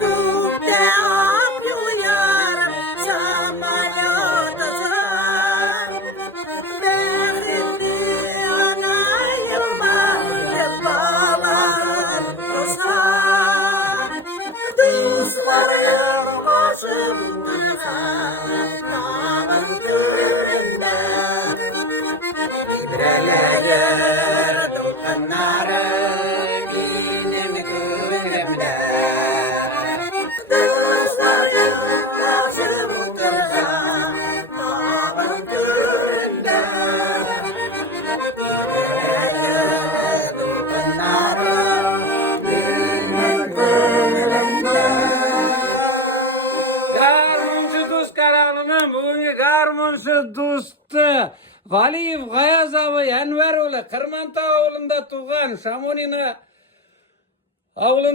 Gökte ak uyar samalot uçar. Behri anayılma balar kusar. Dostlar başımda dağın köründe. İbreler dokanları benim gönlümde. Dostlar başımda dağın köründe. İbreler dokanları benim gönlümde. Garmuncu dost karalının bugünkü garmuncu dostu Valiyev Gayaz abi Enver oğlu Kırmanta avulunda tuğan Şamonina avulunda